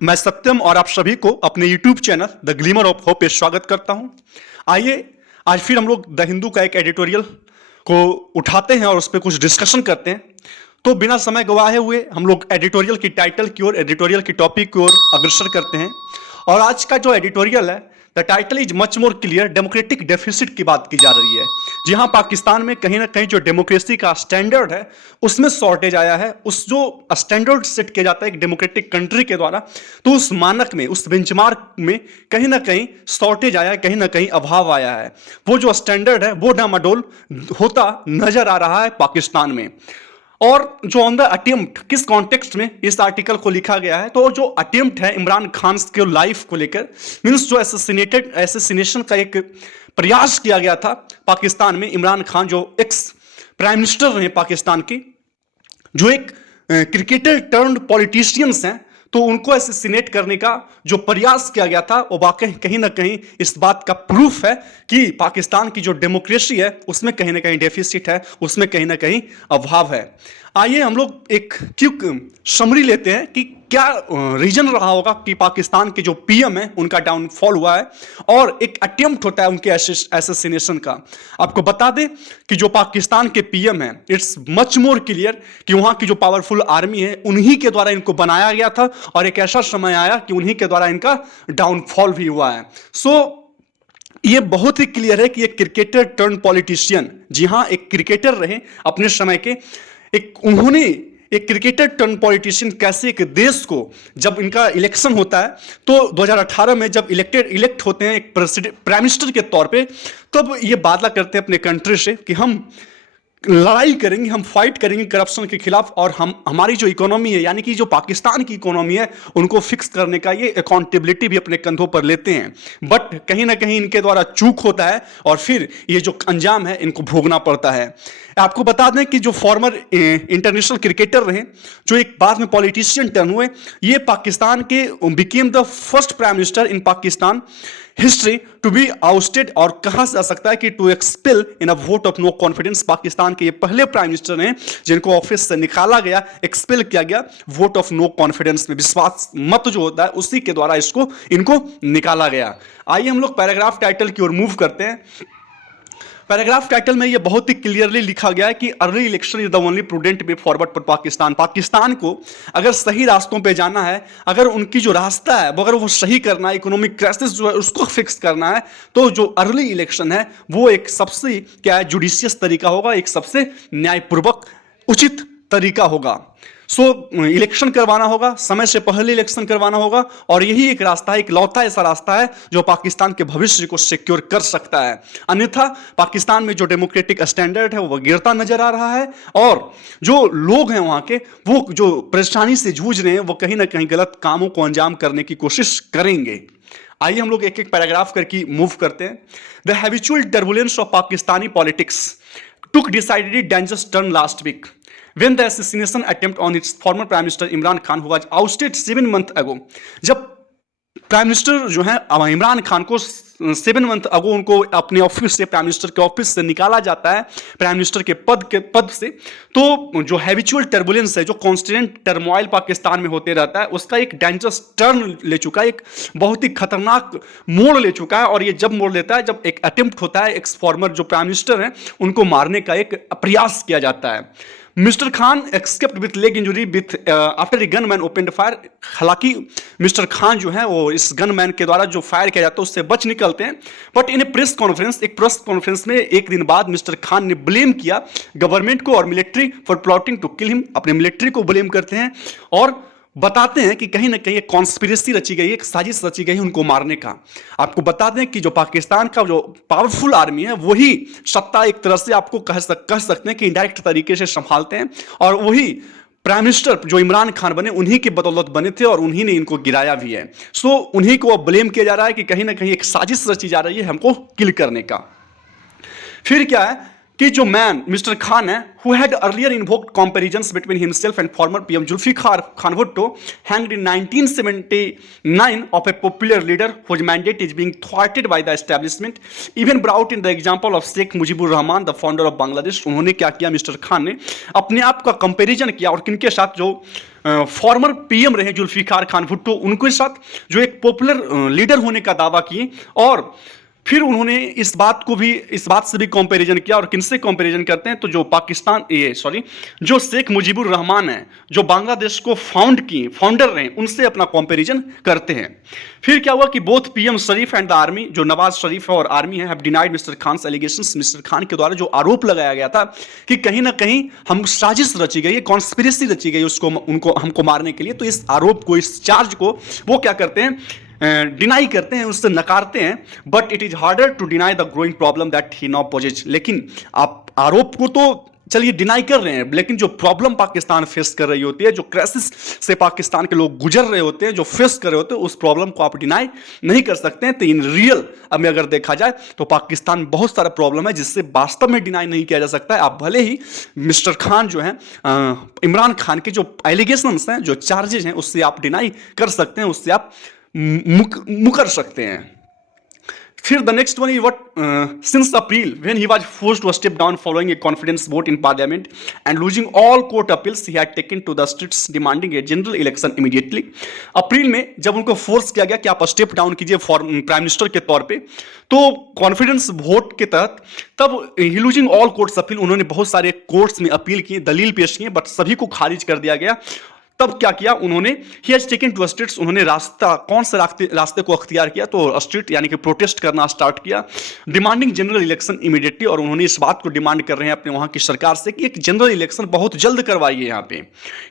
मैं सत्यम और आप सभी को अपने YouTube channel the glimmer of hope पे स्वागत करता हूं। आइए आज फिर हम लोग द हिंदू का एक एडिटोरियल को उठाते हैं और उस पर कुछ डिस्कशन करते हैं। तो बिना समय गवाए हुए हम लोग एडिटोरियल की टाइटल की ओर, एडिटोरियल की टॉपिक की ओर अग्रसर करते हैं। और आज का जो एडिटोरियल है, the title is much more clear, democratic deficit की बात की जा रही है। जी हाँ, पाकिस्तान में कहीं ना कहीं जो डेमोक्रेसी का स्टैंडर्ड है उसमें शॉर्टेज आया है। उस जो स्टैंडर्ड सेट किया जाता है एक डेमोक्रेटिक कंट्री के द्वारा, तो उस मानक में, उस बेंचमार्क में कहीं ना कहीं शॉर्टेज आया है, कहीं ना कहीं अभाव आया है। वो जो स्टैंडर्ड है वो डामाडोल होता नजर आ रहा है पाकिस्तान में। और जो ऑन द अटेम्प्ट, किस कॉन्टेक्स्ट में इस आर्टिकल को लिखा गया है, तो जो अटेम्प्ट है इमरान खान के लाइफ को लेकर, मींस जो एसेसिनेशन का एक प्रयास किया गया था पाकिस्तान में। इमरान खान जो एक्स प्राइम मिनिस्टर रहे पाकिस्तान के, जो एक क्रिकेटर टर्न्ड पॉलिटिशियंस हैं, तो उनको एसेसिनेट करने का जो प्रयास किया गया था वो वाकई कहीं ना कहीं इस बात का प्रूफ है कि पाकिस्तान की जो डेमोक्रेसी है उसमें कहीं ना कहीं डेफिसिट है, उसमें कहीं ना कहीं अभाव है। आइए हम लोग एक क्विक समरी लेते हैं कि क्या रीजन रहा होगा कि पाकिस्तान के जो पीएम है उनका डाउनफॉल हुआ है, और एक अटेम्प्ट होता है उनके एसेसिनेशन का। आपको बता दें कि जो पाकिस्तान के पीएम है, इट्स मच मोर क्लियर कि वहां की जो पावरफुल आर्मी है उन्हीं के द्वारा इनको बनाया गया था, और एक ऐसा समय आया कि उन्हीं के द्वारा इनका डाउनफॉल भी हुआ है। ये बहुत ही क्लियर है कि एक क्रिकेटर टर्न पॉलिटिशियन, जी हाँ, एक क्रिकेटर रहे अपने समय के, उन्होंने एक क्रिकेटर टर्न पॉलिटिशियन कैसे एक देश को, जब इनका इलेक्शन होता है तो 2018 में जब इलेक्ट होते हैं एक प्राइम मिनिस्टर के तौर पे, तब ये वादा करते हैं अपने कंट्री से कि हम लड़ाई करेंगे, हम फाइट करेंगे करप्शन के खिलाफ, और हम हमारी जो इकोनॉमी है, यानी कि जो पाकिस्तान की इकोनॉमी है, उनको फिक्स करने का ये अकाउंटेबिलिटी भी अपने कंधों पर लेते हैं। बट कहीं ना कहीं इनके द्वारा चूक होता है और फिर ये जो अंजाम है इनको भोगना पड़ता है। आपको बता दें कि जो फॉर्मर इंटरनेशनल क्रिकेटर रहे, जो एक बाद में पॉलिटिशियन टर्न हुए, ये पाकिस्तान के became the first prime minister in Pakistan history to be ousted, और कहा जा सकता है कि to expel in a vote of no confidence. Pakistan के ये पहले प्राइम मिनिस्टर हैं जिनको ऑफिस से निकाला गया, एक्सपेल किया गया वोट ऑफ नो कॉन्फिडेंस में, विश्वास मत जो होता है उसी के द्वारा इनको निकाला गया। आइए हम लोग पैराग्राफ टाइटल की ओर मूव करते हैं। पैराग्राफ टाइटल में ये बहुत ही क्लियरली लिखा गया है कि early election is the only prudent way forward for Pakistan. Pakistan को अगर सही रास्तों पे जाना है, अगर उनकी जो रास्ता है वो अगर वो सही करना है, इकोनॉमिक क्राइसिस जो है उसको फिक्स करना है, तो जो अर्ली इलेक्शन है वो एक सबसे क्या है, जुडिशियस तरीका होगा, एक सबसे न्यायपूर्वक उचित तरीका होगा। इलेक्शन करवाना होगा, समय से पहले इलेक्शन करवाना होगा, और यही एक रास्ता है, एक लौता ऐसा रास्ता है जो पाकिस्तान के भविष्य को सिक्योर कर सकता है। अन्यथा पाकिस्तान में जो डेमोक्रेटिक स्टैंडर्ड है वो गिरता नजर आ रहा है, और जो लोग हैं वहां के, वो जो परेशानी से जूझ रहे हैं, वो कहीं ना कहीं गलत कामों को अंजाम करने की कोशिश करेंगे। आइए हम लोग एक एक पैराग्राफ करके मूव करते हैं। The habitual turbulence of Pakistani politics took decidedly dangerous turn last week when the assassination attempt on its former prime minister Imran Khan, who was ousted 7 months ago। जब प्राइम मिनिस्टर जो है इमरान खान को 7 month ago उनको अपने office से, prime minister के office से निकाला जाता है, प्राइम मिनिस्टर के पद से, तो जो हैबिचुअल टर्बुलेंस है, जो कॉन्स्टेंट टर्मोइल पाकिस्तान में होते रहता है, उसका एक डेंजरस टर्न ले चुका है, एक बहुत ही खतरनाक मोड़ ले चुका है। और ये जब मोड़ लेता है, जब एक अटेम्प्ट होता है एक्स फॉर्मर जो प्राइम मिनिस्टर हैं उनको मारने का एक प्रयास किया जाता है। Mister Khan escaped with leg injury with after a gunman opened fire. हालांकि मिस्टर खान जो है वो इस गनमैन के द्वारा जो फायर किया जाता है उससे बच निकलते हैं। But in A press conference, एक प्रेस कॉन्फ्रेंस में एक दिन बाद मिस्टर खान ने ब्लेम किया गवर्नमेंट को और military for plotting to kill him. अपने मिलिट्री को ब्लेम करते हैं और बताते हैं कि कहीं ना कहीं एक कॉन्स्पिरेसी रची गई, एक साजिश रची गई उनको मारने का। आपको बता दें कि जो पाकिस्तान का जो पावरफुल आर्मी है वही सत्ता एक तरह से आपको कह सकते हैं कि इनडायरेक्ट तरीके से संभालते हैं, और वही प्राइम मिनिस्टर जो इमरान खान बने उन्हीं की बदौलत बने थे, और उन्हीं ने इनको गिराया भी है। उन्हीं को अब ब्लेम किया जा रहा है कि कहीं ना कहीं एक साजिश रची जा रही है हमको किल करने का। फिर क्या है कि जो मैन मिस्टर खान है who had earlier invoked comparisons between himself and former PM Zulfikar Khan Bhutto, hanged in 1979 of a popular leader whose mandate is being thwarted by the establishment, even brought in the example of Sheikh Mujibur Rahman, the founder of Bangladesh. उन्होंने क्या किया, mister Khan ने अपने आप का comparison किया और किनके साथ, जो फॉर्मर पीएम रहे जुल्फिकार खान भुट्टो, उनके साथ जो एक पॉपुलर लीडर होने का दावा किए, और फिर उन्होंने इस बात से भी कंपैरिजन किया। और किनसे कंपैरिजन करते हैं, तो जो शेख मुजीबुर रहमान है, जो बांग्लादेश को फाउंडर रहे, उनसे अपना कंपैरिजन करते हैं। फिर क्या हुआ कि both PM Sharif and the army, जो नवाज शरीफ है और आर्मी है, have denied mister Khan's allegations. Mister Khan के द्वारा जो आरोप लगाया गया था कि कहीं ना कहीं हम साजिश रची गई है, कॉन्स्पिरेसी रची गई हमको मारने के लिए, तो इस आरोप को, इस चार्ज को वो क्या करते हैं, डिनाई करते हैं, उससे नकारते हैं। But it is harder to deny the growing problem that he now poses. लेकिन आप आरोप को तो चलिए डिनाई कर रहे हैं, लेकिन जो प्रॉब्लम पाकिस्तान फेस कर रही होती है, जो क्राइसिस से पाकिस्तान के लोग गुजर रहे होते हैं, जो फेस कर रहे होते हैं, उस प्रॉब्लम को आप डिनाई नहीं कर सकते हैं। तो इन रियल अब अगर देखा जाए तो पाकिस्तान बहुत सारा प्रॉब्लम है जिससे वास्तव में डिनाई नहीं किया जा सकता है। आप भले ही मिस्टर खान जो है, इमरान खान के जो एलिगेशंस हैं, जो चार्जेस हैं, उससे आप डिनाई कर सकते हैं, उससे आप मुकर सकते हैं। फिर the next one is what, since April when he was forced to step down following a confidence vote in parliament and losing all court appeals, he had taken to the streets demanding a general election immediately. April में जब उनको force किया गया कि आप step down कीजिए prime minister के तौर पे, तो कॉन्फिडेंस वोट के तहत तब ही लूजिंग ऑल कोर्ट्स अपील, उन्होंने बहुत सारे कोर्ट्स में अपील की, दलील पेश किए, बट सभी को खारिज कर दिया गया। तब क्या किया उन्होंने, he has taken to streets, उन्होंने कौन से रास्ते को अख्तियार किया, तो स्ट्रीट यानी कि प्रोटेस्ट करना स्टार्ट किया, डिमांडिंग जनरल इलेक्शन इमीडिएटली। और उन्होंने इस बात को डिमांड कर रहे हैं अपने वहां की सरकार से कि एक जनरल इलेक्शन बहुत जल्द करवाइए यहाँ पे।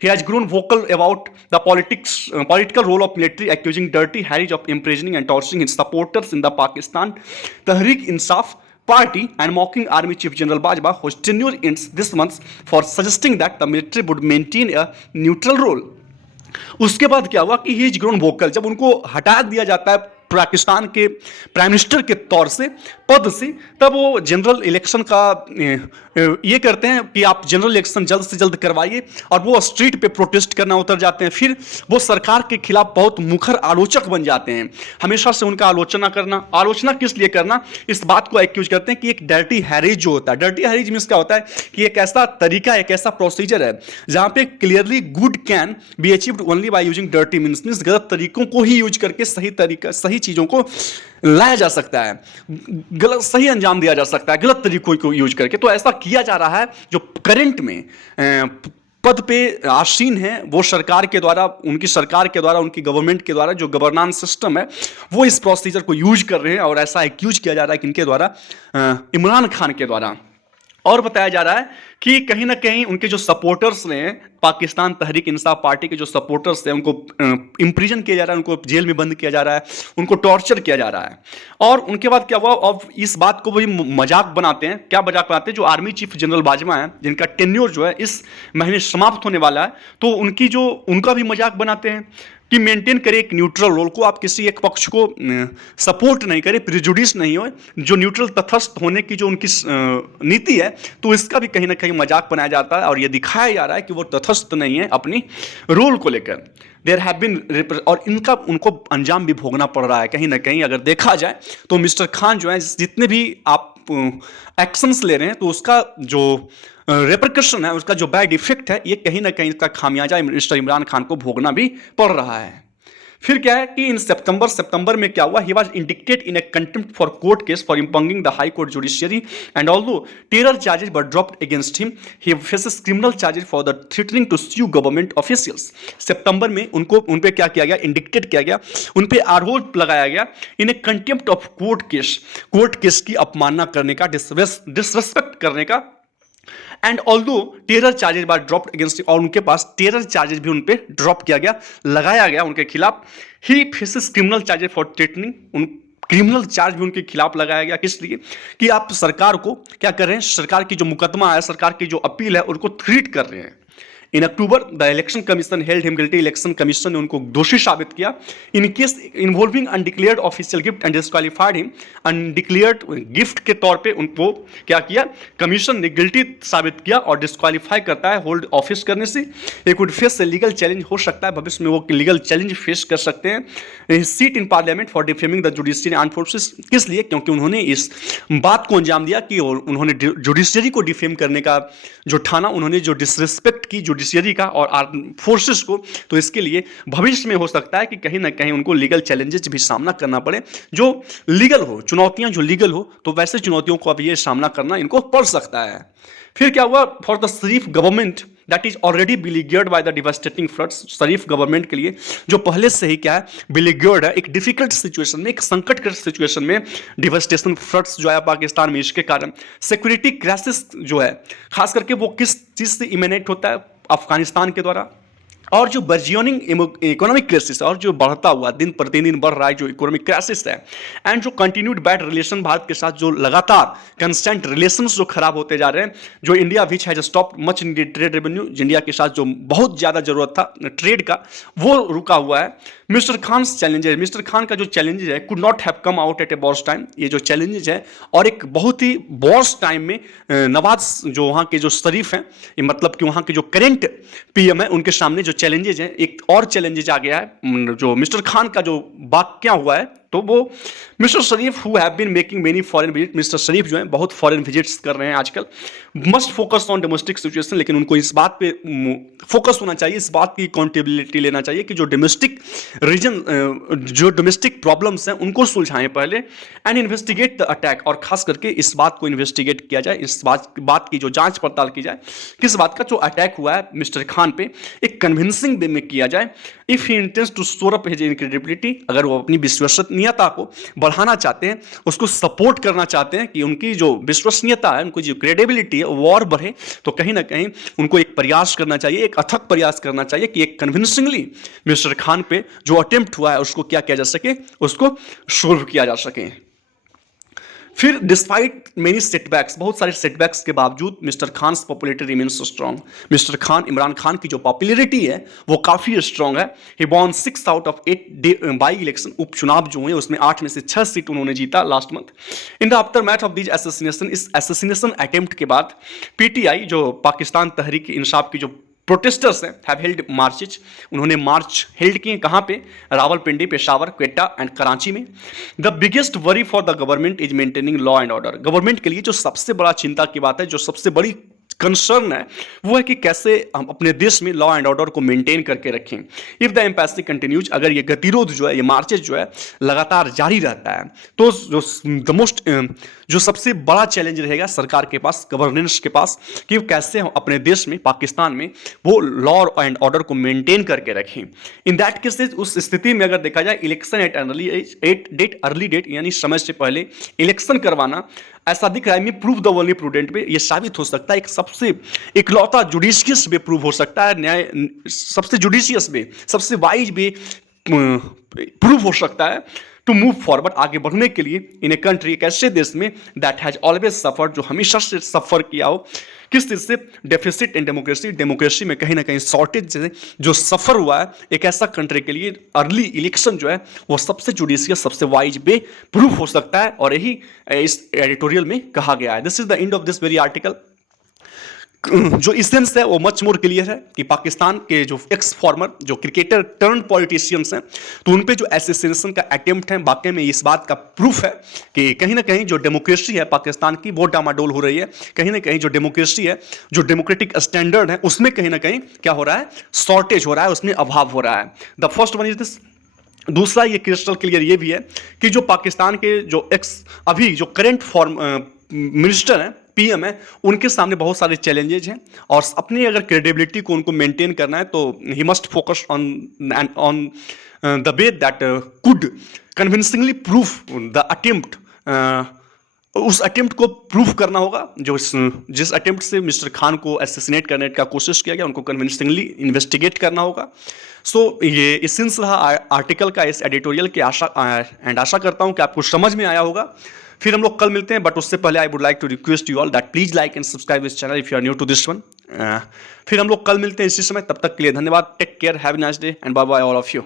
He has grown vocal about the political role of military, accusing dirty Harry's of imprisoning and torturing his supporters in the Pakistan Tehreek Insaf party and mocking Army Chief General Bajwa, whose tenure ends this month, for suggesting that the military would maintain a neutral role. उसके बाद क्या हुआ कि he is grown vocal, जब उनको हटा दिया जाता है पाकिस्तान के प्राइम मिनिस्टर के तौर से पद से, तब वो जनरल इलेक्शन का ये करते हैं कि आप जनरल इलेक्शन जल्द से जल्द करवाइए, और वो स्ट्रीट पे प्रोटेस्ट करना उतर जाते हैं। फिर वो सरकार के खिलाफ बहुत मुखर आलोचक बन जाते हैं, हमेशा से उनका आलोचना किस लिए करना, इस बात को एक्यूज करते हैं कि एक डर्टी हैरेज जो होता है, डर्टी हैरेज मींस क्या होता है कि एक ऐसा तरीका, एक ऐसा प्रोसीजर है जहां पे clearly good can be achieved only by using dirty means गलत तरीकों को ही यूज करके सही चीजों को लाया जा सकता है, सही अंजाम दिया जा सकता है गलत तरीकों को यूज करके। तो ऐसा किया जा रहा है, जो करंट में पद पे आसीन है, वो सरकार के द्वारा, उनकी गवर्नमेंट के द्वारा जो गवर्नेंस सिस्टम है, वो इस प्रोसीजर को यूज कर रहे हैं। और ऐसा एक्यूज किया जा रहा है किनके द्वारा, इमरान खान के द्वारा। और बताया जा रहा है कि कहीं ना कहीं उनके जो सपोर्टर्स ने, पाकिस्तान तहरीक इंसाफ पार्टी के जो सपोर्टर्स थे, उनको इंप्रिजन किया जा रहा है, उनको जेल में बंद किया जा रहा है, उनको टॉर्चर किया जा रहा है। और उनके बाद क्या हुआ, अब इस बात को भी मजाक बनाते हैं। क्या मजाक बनाते हैं, जो आर्मी चीफ जनरल बाजवा हैं, जिनका टेन्योर जो है इस महीने समाप्त होने वाला है, तो उनका भी मजाक बनाते हैं कि मेंटेन करे एक न्यूट्रल रोल को, आप किसी एक पक्ष को सपोर्ट नहीं करें, प्रिजुडिस नहीं हो, जो न्यूट्रल तटस्थ होने की जो उनकी नीति है, तो इसका भी कहीं ना कहीं मजाक बनाया जाता है। और ये दिखाया जा रहा है कि वो तटस्थ नहीं है अपनी रोल को लेकर। देयर हैव बीन, और उनको अंजाम भी भोगना पड़ रहा है कहीं ना कहीं। अगर देखा जाए तो मिस्टर खान जो है, जितने भी आप एक्शंस ले रहे हैं, तो उसका जो रेपरकशन है, उसका जो बैड इफेक्ट है, ये कहीं ना कहीं इसका खामियाजा मिस्टर इमरान खान को भोगना भी पड़ रहा है। फिर क्या है कि इन सितंबर में क्या हुआ, he was indicted in a contempt for court case for impugning the high court judiciary and although terror charges were dropped against him, he faces criminal charges for the threatening to sue government officials. सितंबर में उन पे क्या किया गया, indicted किया गया, उन पे आरोप लगाया गया इन a contempt of court case की अपमानना करने का, डिसरेस्पेक्ट करने का। And although terror charges bar dropped against, और उनके पास टेरर चार्जेस भी उन पे ड्रॉप किया गया, लगाया गया उनके खिलाफ। He faces criminal charges for threatening, criminal charge भी उनके खिलाफ लगाया गया। किस लिए कि आप सरकार को क्या कर रहे हैं, सरकार की जो मुकदमा है, सरकार की जो अपील है, उनको थ्रीट कर रहे हैं। In October the election commission held him guilty, election commission ने उनको दोषी साबित किया in case involving undeclared official gift and disqualified him. Undeclared gift के तौर पे उनको क्या किया, कमीशन ने गिल्टी साबित किया और डिस्क्वालीफाई करता है होल्ड ऑफिस करने से। एक वुड फेस लीगल चैलेंज, हो सकता है भविष्य में वो लीगल चैलेंज फेस कर सकते हैं। Seat in parliament for defaming the judiciary armed forces, किस लिए, क्योंकि उन्होंने इस बात को अंजाम दिया कि उन्होंने जुडिशियरी को डिफेम करने का जो ठाना, उन्होंने जो डिसरिस्पेक्ट की जुडिशियरी का और आर्म फोर्सेस को, तो इसके लिए भविष्य में हो सकता है कि कहीं ना कहीं उनको लीगल चैलेंजेस भी सामना करना पड़े, जो लीगल हो, चुनौतियां जो लीगल हो, तो वैसे चुनौतियों को अब ये सामना करना इनको पड़ सकता है। फिर क्या हुआ, for the Sharif government that is already beleaguered by the devastating floods, Sharif government के लिए जो पहले से ही क्या है, बिलीगियर्ड है, एक डिफिकल्ट सिचुएशन में, एक संकटग्रस्त सिचुएशन में, डिवास्टेशन फ्लड्स जो है पाकिस्तान में, इसके कारण सिक्योरिटी क्राइसिस जो है, खास करके वो किस चीज से इमिनेट होता है, अफगानिस्तान के द्वारा, और जो बर्जियोनिंग इकोनॉमिक क्राइसिस और जो बढ़ता हुआ दिन प्रतिदिन बढ़ रहा है जो इकोनॉमिक क्राइसिस है, एंड जो कंटिन्यूड बैड रिलेशन भारत के साथ, जो लगातार कंस्टेंट रिलेशंस जो खराब होते जा रहे हैं, जो India which has stop much in trade revenue, India के साथ जो बहुत ज़्यादा जरूरत था ट्रेड का, वो रुका हुआ है। Mister Khan challenges, mister Khan का जो चैलेंजेस है, could not have come out at A boss time, ये जो चैलेंजेस है, और एक बहुत ही बॉस टाइम में नवाज जो वहाँ के जो शरीफ हैं, मतलब कि वहाँ के जो करेंट पीएम है, उनके सामने जो चैलेंजेस हैं, एक और चैलेंजेस आ गया है, जो मिस्टर खान का जो वाकया हुआ है, तो वो mister Sharif who have been making many foreign visit, mister Sharif जो है बहुत फॉरेन विजिट्स कर रहे हैं आजकल, must focus on domestic situation, लेकिन उनको इस बात पे फोकस होना चाहिए, इस बात की अकाउंटेबिलिटी लेना चाहिए कि जो डोमेस्टिक रीजन, जो डोमेस्टिक प्रॉब्लम्स हैं उनको सुलझाएं पहले, एंड इन्वेस्टिगेट द अटैक, और खास करके इस बात को इन्वेस्टिगेट किया जाए, इस बात की जो जांच पड़ताल की जाए, किस बात का जो अटैक हुआ है मिस्टर खान पे, एक कन्विंसिंग वे में किया जाए। If he intends to shore up his incredibility, अगर वो अपनी विश्वसनीयता को बढ़ाना चाहते हैं, उसको सपोर्ट करना चाहते हैं कि उनकी जो विश्वसनीयता है, उनकी जो क्रेडिबिलिटी है वो और बढ़े, तो कहीं ना कहीं उनको एक प्रयास करना चाहिए, एक अथक प्रयास करना चाहिए कि एक कन्विंसिंगली मिस्टर खान पे जो अटेम्प्ट हुआ है उसको क्या किया जा सके, उसको सोल्व किया जा सके। फिर डिस्पाइट मेनी सेटबैक्स, बहुत सारे सेटबैक्स के बावजूद mister Khan popularity remains strong, mister Khan, Imran Khan की जो पॉपुलैरिटी है वो काफ़ी स्ट्रॉन्ग है। He won 6 out of 8 by election, उपचुनाव जो हुए उसमें 8 में से 6 सीट उन्होंने जीता last month. In the after math of this assassination, इस एसेसिनेशन अटेम्प्ट के बाद पीटीआई जो पाकिस्तान तहरीक इंसाफ की जो प्रोटेस्टर्स हैं, हैव हेल्ड मार्चेज, उन्होंने मार्च हेल्ड किए, कहाँ पे, रावलपिंडी, पेशावर, क्वेटा एंड कराची में। The biggest worry for the government is maintaining law and order, government के लिए जो सबसे बड़ा चिंता की बात है, जो सबसे बड़ी कंसर्न है, वो है कि कैसे हम अपने देश में लॉ एंड ऑर्डर को मेंटेन करके रखें। इफ द एम्पैसी कंटिन्यूज, अगर ये गतिरोध जो है, ये मार्चेज जो है लगातार जारी रहता है, तो जो सबसे बड़ा चैलेंज रहेगा सरकार के पास, गवर्नेंस के पास, कि वो कैसे हम अपने देश में, पाकिस्तान में, वो लॉ एंड ऑर्डर को मेंटेन करके रखें। इन दैट केसेस, उस स्थिति में अगर देखा जाए, इलेक्शन एट अर्ली डेट, यानी समय से पहले इलेक्शन करवाना, ऐसा दिख रहा है में प्रूव द ओनली प्रूडेंट पे, ये साबित हो सकता है, एक सबसे इकलौता जुडिशियस वे प्रूव हो सकता है, न्याय सबसे जुडिशियस वे, सबसे वाइज वे प्रूव हो सकता है टू मूव फॉरवर्ड, आगे बढ़ने के लिए इन ए कंट्री, एक ऐसे देश में दैट हैज ऑलवेज सफर्ड, जो हमेशा से सफर किया हो, किस चीज से, डेफिसिट इन डेमोक्रेसी, डेमोक्रेसी में कहीं ना कहीं शॉर्टेज से जो सफर हुआ है, एक ऐसा कंट्री के लिए अर्ली इलेक्शन जो है वो सबसे जुडिशियस, सबसे वाइज वे प्रूव हो सकता है, और यही इस एडिटोरियल में कहा गया है। This is the end of this very article. जो इसेंस है वो मच मोर क्लियर है कि पाकिस्तान के जो एक्स फॉर्मर, जो क्रिकेटर टर्न पॉलिटिशियंस हैं, तो उन पे जो एसेसिनेशन का अटेम्प्ट है, वाकई में इस बात का प्रूफ है कि कहीं ना कहीं जो डेमोक्रेसी है पाकिस्तान की, वो डामाडोल हो रही है, कहीं ना कहीं जो डेमोक्रेसी है, जो डेमोक्रेटिक स्टैंडर्ड है, उसमें कहीं ना कहीं क्या हो रहा है, शॉर्टेज हो रहा है, उसमें अभाव हो रहा है। The first one is this. दूसरा ये क्रिस्टल क्लियर ये भी है कि जो पाकिस्तान के जो अभी जो करेंट मिनिस्टर हैं, पीएम है, उनके सामने बहुत सारे चैलेंजेस हैं, और अपनी अगर क्रेडिबिलिटी को उनको मेंटेन करना है, तो he must focus on the way that could convincingly proof the attempt, उस अटेम्प्ट को प्रूफ करना होगा, जिस अटेम्प्ट से मिस्टर खान को असैसिनेट करने का कोशिश किया गया, उनको कन्विंसिंगली इन्वेस्टिगेट करना होगा। सो ये इसेंस रहा आर्टिकल का, इस एडिटोरियल की आशा करता हूँ कि आपको समझ में आया होगा। फिर हम लोग कल मिलते हैं, बट उससे पहले I would like to request you all that please like and subscribe this channel if you are new to this one, फिर हम लोग कल मिलते हैं इसी समय, तब तक के लिए धन्यवाद। Take care, have a nice day and bye bye all of you.